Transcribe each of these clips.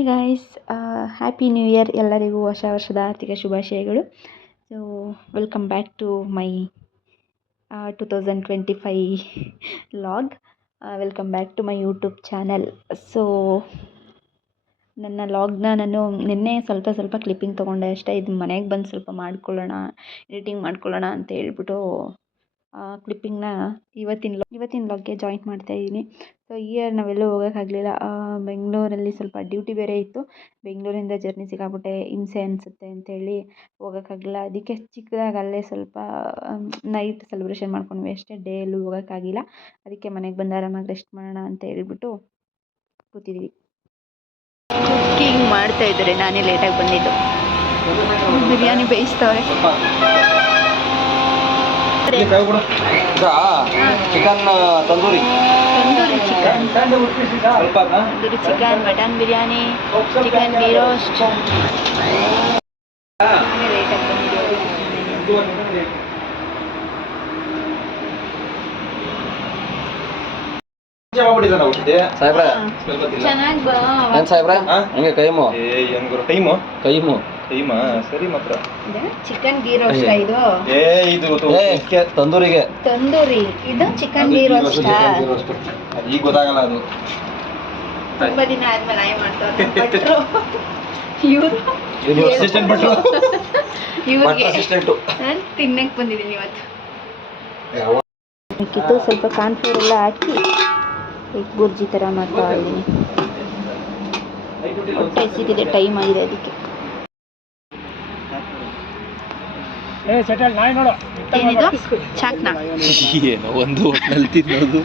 Hi guys, happy new year ಎಲ್ಲರಿಗೂ ಹೊಸ ವರ್ಷದ ಆರ್ಥಿಕ ಶುಭಾಶಯಗಳು. So welcome back to my 2025 log. Welcome back to my YouTube channel. So ನನ್ನ ಲಾಗ್ನ ನಾನು ನಿನ್ನೆ ಸ್ವಲ್ಪ ಕ್ಲಿಪ್ಪಿಂಗ್ ತೊಗೊಂಡೆ ಅಷ್ಟೇ. ಇದು ಮನೆಗೆ ಬಂದು ಸ್ವಲ್ಪ ಎಡಿಟಿಂಗ್ ಮಾಡ್ಕೊಳ್ಳೋಣ ಅಂತ ಹೇಳ್ಬಿಟ್ಟು ಕ್ಲಿಪ್ಪಿಂಗ್ನ ಇವತ್ತಿನ ಲಾಗ್ಗೆ ಜಾಯಿನ್ ಮಾಡ್ತಾಯಿದ್ದೀನಿ. ಸೊ ಈ ಇಯರ್ ನಾವೆಲ್ಲೂ ಹೋಗೋಕ್ಕಾಗಲಿಲ್ಲ. ಬೆಂಗಳೂರಲ್ಲಿ ಸ್ವಲ್ಪ ಡ್ಯೂಟಿ ಬೇರೆ ಇತ್ತು. ಬೆಂಗಳೂರಿಂದ ಜರ್ನಿ ಸಿಕ್ಕಾಪಟ್ಟೆ ಹಿಂಸೆ ಅನಿಸುತ್ತೆ ಅಂತೇಳಿ ಹೋಗೋಕ್ಕಾಗಲಿಲ್ಲ. ಅದಕ್ಕೆ ಚಿಕ್ಕದಾಗಿ ಅಲ್ಲೇ ಸ್ವಲ್ಪ ನೈಟ್ ಸೆಲೆಬ್ರೇಷನ್ ಮಾಡ್ಕೊಂಡ್ವಿ ಅಷ್ಟೇ. ಡೇ ಎಲ್ಲೂ ಹೋಗೋಕ್ಕಾಗಿಲ್ಲ. ಅದಕ್ಕೆ ಮನೆಗೆ ಬಂದು ಆರಾಮಾಗಿ ರೆಸ್ಟ್ ಮಾಡೋಣ ಅಂತ ಹೇಳ್ಬಿಟ್ಟು ಕೂತಿದ್ದೀವಿ. ಕುಕ್ಕಿಂಗ್ ಮಾಡ್ತಾಯಿದ್ದಾರೆ, ನಾನೇ ಲೇಟಾಗಿ ಬಂದಿದ್ದು. ಬಿರಿಯಾನಿ ಬೇಯಿಸ್ತವ್ರೆ. Chicken tandoori chicken, mutton biryani, chicken ghee roast. ಲೇಟಾಗಿ ಬಂದಿದ್ದೀವಿ. ಚಿಕನ್ ಗೀ ರೋಸ್ಟ್ ಇದು ತಂದೂರಿ, ಇದು ಚಿಕನ್ ಗೀ ರೋಸ್ಟ್. ಈಗ ಗೊತ್ತಾಗಲ್ಲ ಅದು. ತುಂಬಾ ದಿನ ಆದ್ಮೇಲೆ ಆಯ್ ಮಾಡ್ತಾರೆ ನಾನು ತಿನ್ನಕ್ಕೆ ಬಂದಿದ್ದೀನಿ ಇವತ್ತು. ಕಿತ್ತು ಸ್ವಲ್ಪ ಕಾರ್ನ್ಫ್ಲೋರ್ ಎಲ್ಲ ಹಾಕಿ ಎಗ್ ಬುರ್ಜಿ ಥರ ಮಾಡ್ತಾ ಇದ್ದೀನಿ. ಹೊಟ್ಟೆ ಹಸಿತಿದೆ, ಟೈಮ್ ಆಗಿದೆ ಅದಕ್ಕೆ. ಏನಿದು ಚಾಕ್ನಾ? ಏನೋ ಒಂದು ಹೋಟ್ಲಲ್ಲಿ ತಿನ್ನೋದು.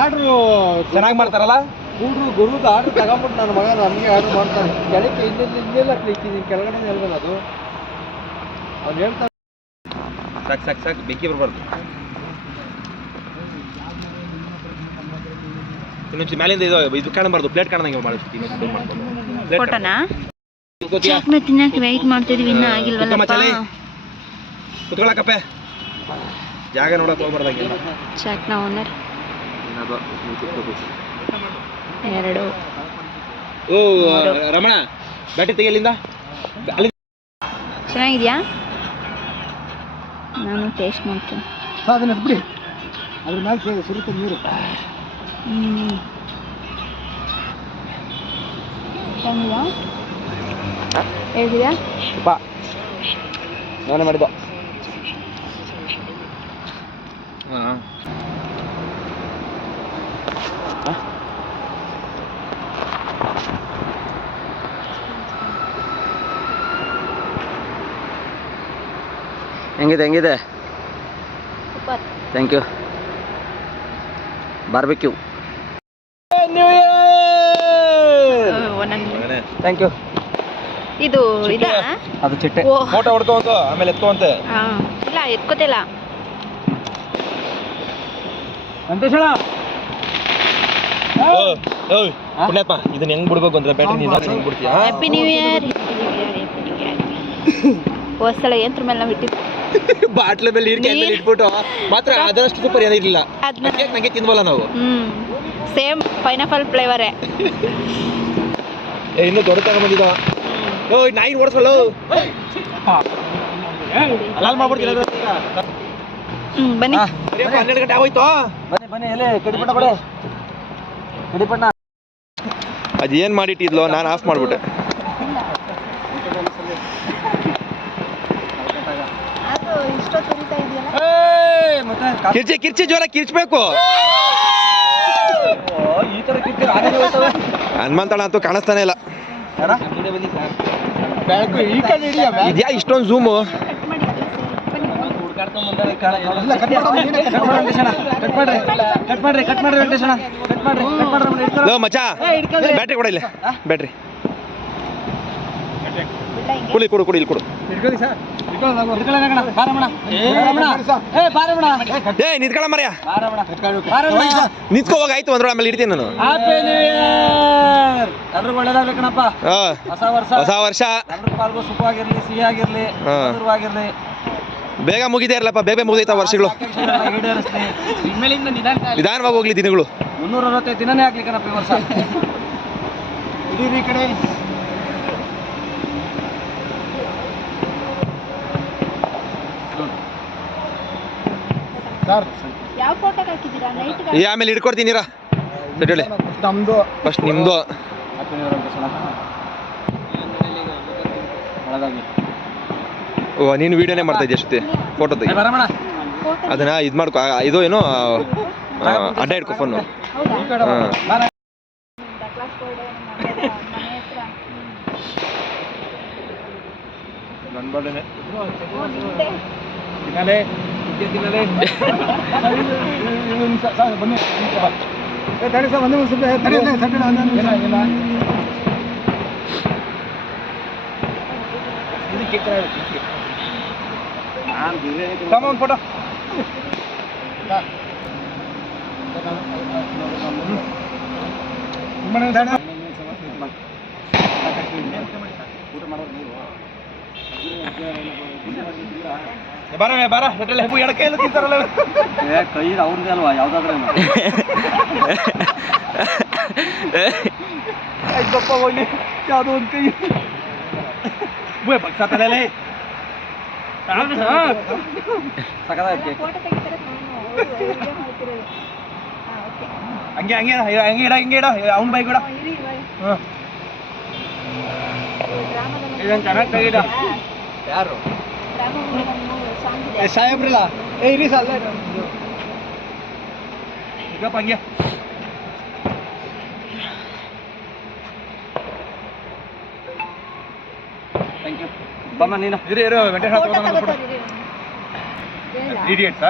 ಆರ್ಡ್ರು ಚೆನ್ನಾಗಿ ಮಾಡ್ತಾರಲ್ಲ. ಗುರುದು ಆರ್ಡ್ರ್ ತಗೊಂಬಿಟ್ಟು ನನ್ನ ಮಗ ನಮಗೆ ಆರ್ಡ್ರ್ ಮಾಡ್ತಾನೆ. ಕೆಳಕ್ಕೆ ಇನ್ನೆಲ್ಲ ಕ್ಲಿಕ್ಕಿದ್ದೀನಿ, ಕೆಳಗಡೆ ಹೇಳ್ಬೋದು ಅದು. ಅವ್ನು ಹೇಳ್ತಾನೆ ಸಾಕು ಬೆಂಕಿ ಬರಬಾರ್ದು. ಇನ್ನೊಂಚು ಮೇಲಿಂದ ಇದು ಕಾಣಬಾರ್ದು, ಪ್ಲೇಟ್ ಕಾಣದಂಗೆ ಮಾಡ್ತೀನಿ. ಫೋಟೋನಾ ಚಾಕ್ನ ತಿನ್ನಕ್ಕೆ ವೆಯ್ಟ್ ಮಾಡ್ತಿದೀವಿ, ಇನ್ನೂ ಆಗಿಲ್ವಲ್ಲಪ್ಪ. ಕುತ್ಕೊಳ್ಳಕ್ಕಪ್ಪೆ, ಜಾಗ ನೋಡಕ್ಕೆ ಹೋಗ್ಬಾರ್ದಾಗೆ. ಚಾಕ್ನ ಓನರ್ 2. ಓ ರಮಣ, ಬ್ಯಾಟಿ ತೆಗಿಯಲಿಂದ. ಚೆನ್ನಾಗಿದೆಯಾ? ನಾನು ಟೇಸ್ಟ್ ಮಾಡ್ತೀನಿ. ಅದನ್ನ ಬಿಡಿ, ಅದ್ರ ಮೇಲೆ ಸುರುತ್ತೆ ನೀರು. ಚೆನ್ನಾಗಿದೆಯಾ? ಹೇಗಿದೆಯಾ? ನಾನೇ ಮಾಡಿದ್ದು. ಹಾಂ, ಹೆಂಗಿದೆ? Super, thank you. Barbecue. Thank you. ಇದು ಇದಾ? ಅದು ಚಿಟ್ಟೆ. ಫೋಟೋ ಹೊಡ್ಕೊಂತ ಆಮೇಲೆ ಎತ್ಕೊಂತೆ. ಇಲ್ಲ ಎತ್ಕೋತಿಲ್ಲ. ವೆಂಕಟೇಶಣ್ಣ, ಪುಣ್ಯಾತ್ಮ, ಇದನ್ನ ಹೆಂಗ್ ಬಿಡ್ಬೇಕು ಅಂದ್ರೆ ಬ್ಯಾಟ್ರಿ ಹೆಂಗ್ ಬಿಡ್ತೀಯಾ? Happy new year. ಹೊಸಲ ಯಂತ್ರ ಮೇಲೆ ನಾವು ಇಟ್ಟಿದ್ದು ಬಾಟ್ಲ ಮೇಲೆ ನೀರು ಇಟ್ಬಿಟ್ಟು ಮಾತ್ರ ಅದರಷ್ಟು ಸೂಪರ್ ಏನಿರಲಿಲ್ಲ. ನಂಗೆ ತಿನ್ವಲ್ಲ ನಾವು. ಸೇಮ್ ಪೈನಾಪಲ್ ಫ್ಲೇವರೇ. ಇನ್ನೂ ದೊಡ್ಡ ತಗೊಂಬಂದಿದ್ದ. ಓಯ್ ನಾಯಿ ಓಡಿಸಲ್ಲ, ಅಲಾಲ್ ಮಾಡ್ಬಿಡ್ತೀನಿ. ಬನ್ನಿ, 12 ಗಂಟೆ ಆಗೋಯ್ತು. ಬನ್ನಿ ಎಲೆ ಕಡಿಪಣ್ಣ ಕೊಡೆ. ಕಡಿಪಣ್ಣ ಅದೇನು ಮಾಡಿಟ್ಟಿದ್ಲೋ, ನಾನು ಆಫ್ ಮಾಡಿಬಿಟ್ಟೆ. ಕಿರ್ಚಿ ಜೋರ ಕಿರ್ಚ್ಬೇಕು. ಈ ತರ ಹನುಮಂತಣ್ಣ ಅಂತೂ ಕಾಣಿಸ್ತಾನೆ ಇಲ್ಲ. ಇದ್ಯಾ ಇಷ್ಟೊಂದು ಝೂಮು? ಮಚ್ಚಾ, ಬ್ಯಾಟ್ರಿ ಕೊಡ, ಇಲ್ಲ ಬ್ಯಾಟ್ರಿ ಕೊಡಿ, ಇಲ್ಲಿ ಕೊಡು. ಏ ನಿಂತ್ಕೊಳ್ಳ ಮರ್ಯ ನಿಂತ್ಕೋ ಹೋಗಿ ಆಯ್ತು ಅಂದ್ರ ಆಮೇಲೆ ಇಡ್ತೀನಿ ನಾನು. ಎಲ್ರಿಗೂ ಒಳ್ಳೇದಾಗ್ಲಿ ಕಣಪ್ಪ. ಹೊಸ ವರ್ಷ ಪಾಲ್ಗೋ ಸುಖವಾಗಿರ್ಲಿ, ಸಿಹಿಯಾಗಿರ್ಲಿ, ಮಧುರವಾಗಿರ್ಲಿ. ಬೇಗ ಮುಗಿದೇ ಇರಲಪ್ಪ, ಬೇಗ ಮುಗಿದೈತ ವರ್ಷಗಳು. ಈಡೇರಿಸ್ಲಿ. ನಿಧಾನವಾಗಿ ಹೋಗ್ಲಿ ದಿನಗಳು. 365 ದಿನನೇ ಆಗ್ಲಿ ಕಣಪ್ಪ ಈ ವರ್ಷ. ಇಡೀ ಈ ಕಡೆ ಸರ್ ಯಾವ ಫೋಟೋಗೆ ಹಾಕಿದ್ದೀರಾ? ನೈಟ್ ಏ ಆಮೇಲೆ ಹಿಡ್ಕೊಡ್ತೀನಿರಾ. ಹೇಳಿ ನಮ್ದು ಫಸ್ಟ್ ನಿಮ್ದು. ಓ ನೀನು ವಿಡಿಯೋನೇ ಮಾಡ್ತಾ ಇದೆಯಾ ಅಷ್ಟೇ ಫೋಟೋ ತೆಗಿ. ಅದನ್ನ ಇದು ಮಾಡ್ಕೊ, ಇದು ಏನು ಅಡ್ಡ ಇಟ್ಕೊ ಫೋನು. ಹಾಂ ನನ್ನ ಬರ್ಡೇನೆ ತಿನ್ನಲೇ ತಿನ್ನಲೇ ಬನ್ನಿ. ತಡಿ ಸರ್, ಒಂದೇ ಒಂದು ತಡಿ ಒಂದು ಫೋಟೋ. ಬಾರ ಎಡಕ್ಕೆ ಎಲ್ಲ ತಿಂತಾರಲ್ಲ ಕೈ ಅವ್ರದ್ದೇ ಅಲ್ವಾ ಯಾವ್ದಾದ್ರೆ ಆಯ್ತಪ್ಪ ಹೋಗ್ಲಿ ಯಾವುದೋ ಒಂದು ಕೈ ಪಕ್ಷಾತಲೇ ಸಕದಾಯ್ತು. ಹಂಗೆ ಹಂಗೆ ಹಂಗೆ ಇಡ ಹಿಂಗೆ ಇಡ ಅವ್ನ ಬೈಕ್ ಇಡ. ಹಾಂ ಇದನ್ನು ಚೆನ್ನಾಗಿ ತೆಗಿದ. ಯಾರು ಸಾಹೇಬ್ರಲ್ಲ? ಏ ಇರಿ ಸಲ್ಲ ಈಗಪ್ಪ ಹಂಗೆ. Thank you. ಬಮ್ಮ ನೀನು ಇರಿ ಇರು ವೆಂಕಟೇಶ್ವರ ಇಡಿಯಟ್ಸ್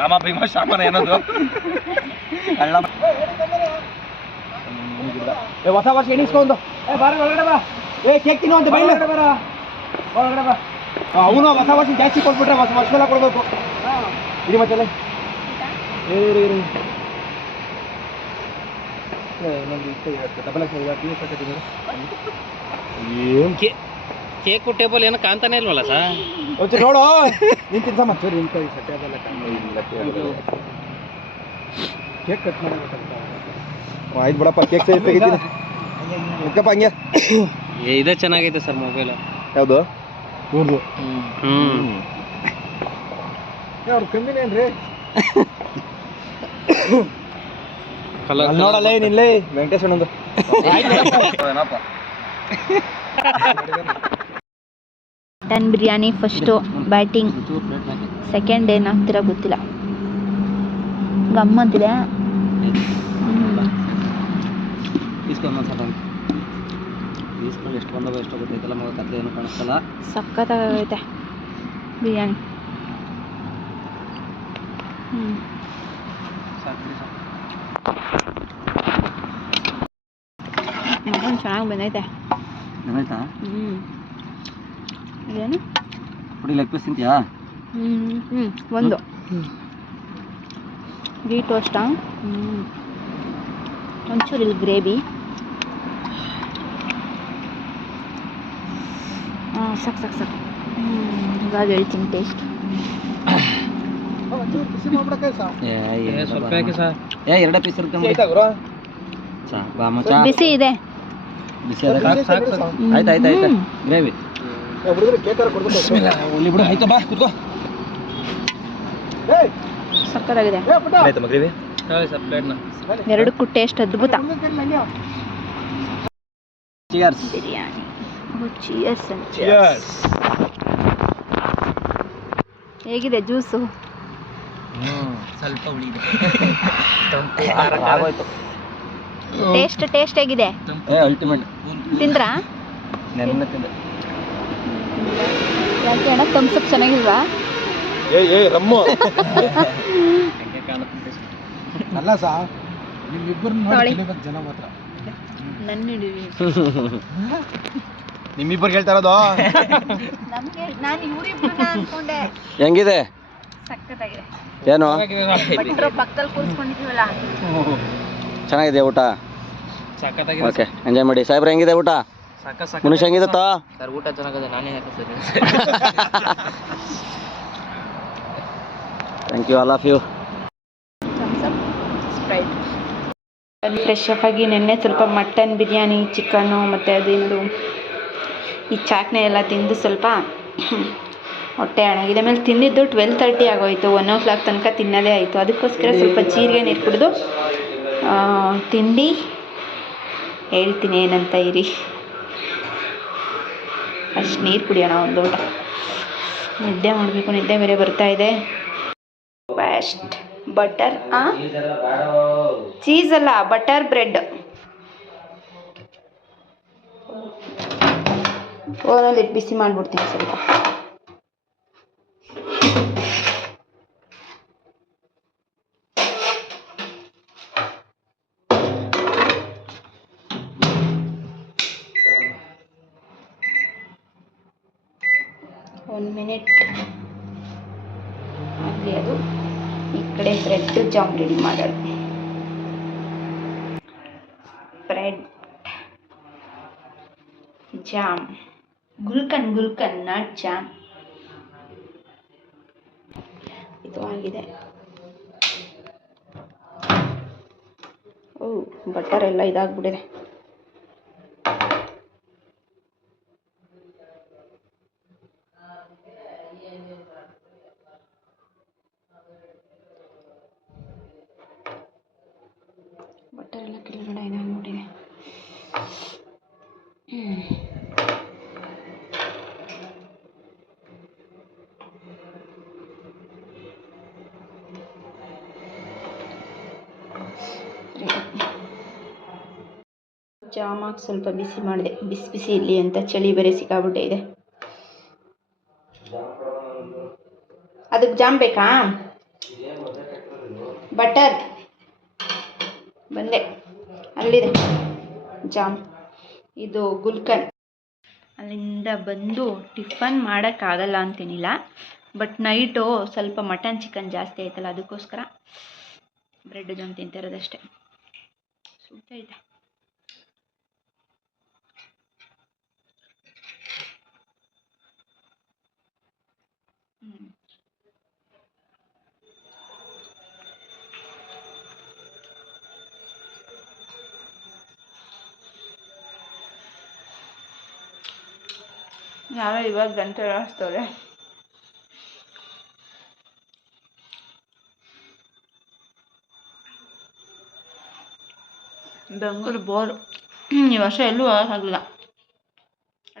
ರಾಮ ಭೀಮ ಶಾಮನ ಏನದು ಕಳ್ಳ. ಹೊಸ ವರ್ಷ ಎಣಿಸ್ಕೊಂಡು ಬಾರ ಒಳಗಡೆ ಬಾ. ಏ ಕೇಕ್ ತಿನ್ನೋ ಅಂತ ಬೈ ಒಳಗಡೆ ಬರ ಒಳಗಡೆ ಬಾ. ಅವನು ಹೊಸ ವರ್ಷ ಜಾಸ್ತಿ ಕೊಟ್ಬಿಟ್ರೆ ಹೊಸ ವರ್ಷ ಕೊಡ್ಬೇಕು. ಇರಿ ಮತ್ತೆ ಕೇಕ್ ಟೇಬಲ್ ಏನೋ ಕಾಣ್ತಾನೆ ಇಲ್ವಲ್ಲ ಸರ್? ಒಂಚೂರು ನೋಡು ನೀನು ತಿನ್ಸಮ್ಮ. ಕೇಕ್ ಕಟ್ ಮಾಡಬೇಕು. ಆಯ್ತು ಬಿಡಪ್ಪ, ಕೇಕ್ ಸೈಜ್ ತೆಗಿತೀನಿ. ಓಕೆಪ್ಪ ಹಂಗೆ. ಇದೇ ಚೆನ್ನಾಗೈತೆ ಸರ್ ಮೊಬೈಲ್. ಯಾವುದು? ಅವ್ರ ಕಮ್ಮಿನೇನ್ರಿ ಕಲರ್ ನೋಡಲ್ಲ ಏನಿಲ್ಲ ವೆಂಕಟೇಶ್ವರನೊಂದು. Mutton biryani first batting, second ಏನಾಗ್ತಿರ ಗೊತ್ತಿಲ್ಲ, ಗಮ್ಮಂತಿದೆ. ಈಸ್ಕೊಂಡು ಎಷ್ಟು ಬಂದವ ಎಷ್ಟು ಗೊತ್ತೈತಲ್ಲ ಮಗ, ಕತ್ಲೆ ಏನು ಕಾಣಿಸ್ತಲ್ಲ. ಸಖತ್ತಾಗೈತೆ ಬಿರಿಯಾನಿ. ಮಟನ್ ಚೆನ್ನಾಗಿ ಬಂದೈತೆ. ಆಯ್ತಾ? ಇದೇನು ಪುಡಿ ಲೆಗ್ ಪೀಸ್ ತಿಂತೀಯಾ? ಒಂದು ಗೀ ಟೋಸ್ಟಾ, ಒಂಚೂರು ಇಲ್ಲಿ ಗ್ರೇವಿ. ಸಾಕು ಇವಾಗ ಹೇಳ್ತೀನಿ ಟೇಸ್ಟ್. ಸ್ವಲ್ಪ ಯಾಕೆ ಸರ್? ಎರಡೇ ಪೀಸ್ ಇರುತ್ತೆ. ಬಿಸಿ ಇದೆ. ಬಿಸಿ ಆಯ್ತು ಗ್ರೇವಿ ಬಿಡು. ಆಯ್ತು ಬಾ ಕೂತ್ಕೋ. ಸಕ್ಕತ್ತಾಗಿದೆ. ಆಯ್ತಮ್ಮ ಗ್ರೇವಿ. ಸರ್ ಪ್ಲೇಟ್ನ ಎರಡಕ್ಕೂ ಟೇಸ್ಟ್ ಅದ್ಭುತ. ಚಿಯರ್ಸ್. ಬಿರಿಯಾನಿ. ಚಿಯರ್ಸ್ ಅಂತ. ಹೇಗಿದೆ ಜ್ಯೂಸು? ಸ್ವಲ್ಪ ಉಳಿದೆ. ಟೇಸ್ಟ್ ಹೇಗಿದೆ? ಅಲ್ಟಿಮೇಟ್. ತಿಂದ್ರಾ? ನೆನ್ನೆ ತಿಂದೆ. ಯಾಕೆ ಅಣ್ಣ ತಮ್ಸಪ್ ಚೆನ್ನಾಗಿಲ್ವಾ? ರಮ್ಮು ಅಲ್ಲ ಸಾ ನಿಮ್ಮಿಬ್ಬರು ನೋಡಿ ಜನ ಮಾತ್ರ ನನ್ನ ಹಿಡೀರಿ. ನಿಮ್ಮಿಬ್ಬರಿಗೆ ಹೇಳ್ತಾ ಇರೋದು. ನಮಗೆ ನಾನು ಇವರಿಬ್ಬರನ್ನ ಅನ್ಕೊಂಡೆ. ಹೆಂಗಿದೆ ಸಕ್ಕತ್ತಾಗಿದೆ. ಏನು ಭಟ್ರು ಪಕ್ಕದಲ್ಲಿ ಕೂರಿಸ್ಕೊಂಡಿದ್ದೀವಲ್ಲ. ಚೆನ್ನಾಗಿದೆ ಊಟ? ಓಕೆ, ಎಂಜಾಯ್ ಮಾಡಿ. ಸಾಹೇಬ್ರೆ ಹೆಂಗಿದೆ ಊಟ? ಮನುಷ್ಯ ಹೆಂಗಿದತ್ತ? ಸರ್ ಊಟ ಚೆನ್ನಾಗಿದೆ, ನಾನೇ ಯಾಕೆ sir? Thank you, all of you. Sprite. Fresh up ಆಗಿ ನೆನ್ನೆ ಸ್ವಲ್ಪ ಮಟನ್ ಬಿರಿಯಾನಿ, ಚಿಕನ್ನು ಮತ್ತು ಅದಿಂದು ಈ ಚಾಟ್ನಿ ಎಲ್ಲ ತಿಂದು ಸ್ವಲ್ಪ ಹೊಟ್ಟೆ ಹಣಗಿದೆ. ಆಮೇಲೆ ತಿಂದಿದ್ದು 12:30 ಆಗೋಯಿತು. 1 o'clock ತನಕ ತಿನ್ನೋದೇ ಆಯಿತು. ಅದಕ್ಕೋಸ್ಕರ ಸ್ವಲ್ಪ ಜೀರಿಗೆ ನೀರು ಕುಡಿದು ತಿಂದು ಹೇಳ್ತೀನಿ ಏನಂತ ಇರಿ. ಅಷ್ಟು ನೀರು ಕುಡಿಯೋಣ ಒಂದು ಊಟ. ನಿದ್ದೆ ಮಾಡಬೇಕು, ನಿದ್ದೆ ಬೇರೆ ಬರ್ತಾ ಇದೆ. ಬೆಸ್ಟ್ ಬಟರ್ ಚೀಸ್ ಅಲ್ಲ, ಬಟರ್ ಬ್ರೆಡ್. ಓನಲ್ಲಿ ಬಿಸಿ ಮಾಡಿಬಿಡ್ತೀನಿ ಸ್ವಲ್ಪ. ಒಂದು ಮಿನಿಟ್ ಆಗಲಿ. ಅದು ಈ ಕಡೆ ಬ್ರೆಡ್ ಜಾಮ್ ರೆಡಿ ಮಾಡೋಣ. ಬ್ರೆಡ್ ಜಾಮ್, ಗುಲ್ಕನ್ ನಟ್ ಜಾಮ್ ಇದು ಆಗಿದೆ. ಓ, ಬಟರ್ ಎಲ್ಲ ಇದಾಗ್ಬಿಟ್ಟಿದೆ. ಬಟರ್ ಎಲ್ಲ ಕೆಳಗಡೆ ಇದಾಗ್ಬಿಟ್ಟಿದೆ. ಜಾಮಾಗಿ ಸ್ವಲ್ಪ ಬಿಸಿ ಮಾಡಿದೆ, ಬಿಸಿ ಬಿಸಿ ಇರಲಿ ಅಂತ. ಚಳಿ ಬೇರೆ ಸಿಕ್ಕಾಬಿಟ್ಟೆ ಇದೆ. ಅದಕ್ಕೆ ಜಾಮ್ ಬೇಕಾ? ಬಟರ್ ಬಂದೆ, ಅಲ್ಲಿದೆ ಜಾಮ್. ಇದು ಗುಲ್ಕನ್. ಅಲ್ಲಿಂದ ಬಂದು ಟಿಫನ್ ಮಾಡೋಕ್ಕಾಗಲ್ಲ ಅಂತೇನಿಲ್ಲ, ಬಟ್ ನೈಟು ಸ್ವಲ್ಪ ಮಟನ್ ಚಿಕನ್ ಜಾಸ್ತಿ ಆಯ್ತಲ್ಲ, ಅದಕ್ಕೋಸ್ಕರ ಬ್ರೆಡ್ ಜಾಮ್ ತಿಂತಿರೋದಷ್ಟೇ. ಸುಡ್ತೈತೆ. ಯಾರೋ ಇವಾಗ ಗಂಟೆ ಹಾರಿಸ್ತವ್ರೆ. ಬೆಂಗಳೂರು ಬೋರು. ಈ ವರ್ಷ ಎಲ್ಲೂ ಹೋಗೋಕ್ಕಾಗಲಿಲ್ಲ.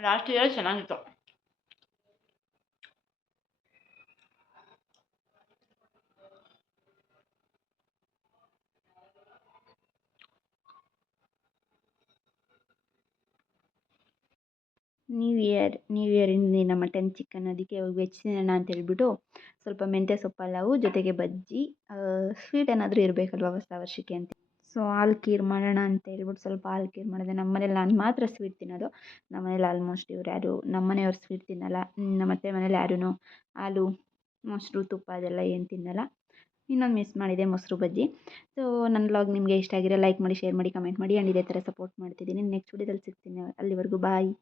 ಲಾಸ್ಟ್ ಇಯರ್ ಚೆನ್ನಾಗಿತ್ತು. ನ್ಯೂ ಇಯರ್ ಇಂದಿನ ಮಟನ್ ಚಿಕನ್, ಅದಕ್ಕೆ ಇವಾಗ ವೆಜ್ ತಿನ್ನೋಣ ಅಂತ ಹೇಳ್ಬಿಟ್ಟು ಸ್ವಲ್ಪ ಮೆಂತ್ಯ ಸೊಪ್ಪು ಪಲಾವು ಜೊತೆಗೆ ಬಜ್ಜಿ, ಸ್ವೀಟ್ ಏನಾದರೂ ಇರಬೇಕಲ್ವ ಹೊಸ ವರ್ಷಕ್ಕೆ ಅಂತ. ಸೊ ಹಾಲು ಖೀರ್ ಮಾಡೋಣ ಅಂತ ಹೇಳ್ಬಿಟ್ಟು ಸ್ವಲ್ಪ ಹಾಲು ಖೀರ್ ಮಾಡಿದೆ. ನಮ್ಮ ಮನೇಲಿ ನಾನು ಮಾತ್ರ ಸ್ವೀಟ್ ತಿನ್ನೋದು. ನಮ್ಮ ಮನೇಲಿ ಆಲ್ಮೋಸ್ಟ್ ಇವ್ರು ಯಾರು ನಮ್ಮ ಮನೆಯವ್ರು ಸ್ವೀಟ್ ತಿನ್ನಲ್ಲ. ನಮ್ಮ ಅತ್ತೆ ಮನೇಲಿ ಯಾರೂ ಹಾಲು, ಮೊಸರು, ತುಪ್ಪ ಅದೆಲ್ಲ ಏನು ತಿನ್ನಲ್ಲ. ಇನ್ನೊಂದು ಮಿಸ್ ಮಾಡಿದೆ, ಮೊಸರು ಬಜ್ಜಿ. ಸೊ ನನ್ನ ವ್ಲಾಗ್ ನಿಮಗೆ ಇಷ್ಟ ಆಗಿರೋ ಲೈಕ್ ಮಾಡಿ, ಶೇರ್ ಮಾಡಿ, ಕಮೆಂಟ್ ಮಾಡಿ. ಆ್ಯಂಡ್ ಇದೇ ಥರ ಸಪೋರ್ಟ್ ಮಾಡ್ತಿದ್ದೀನಿ. ನೆಕ್ಸ್ಟ್ ವಿಡಿಯೋದಲ್ಲಿ ಸಿಗ್ತೀನಿ. ಅಲ್ಲಿವರೆಗೂ ಬಾಯ್.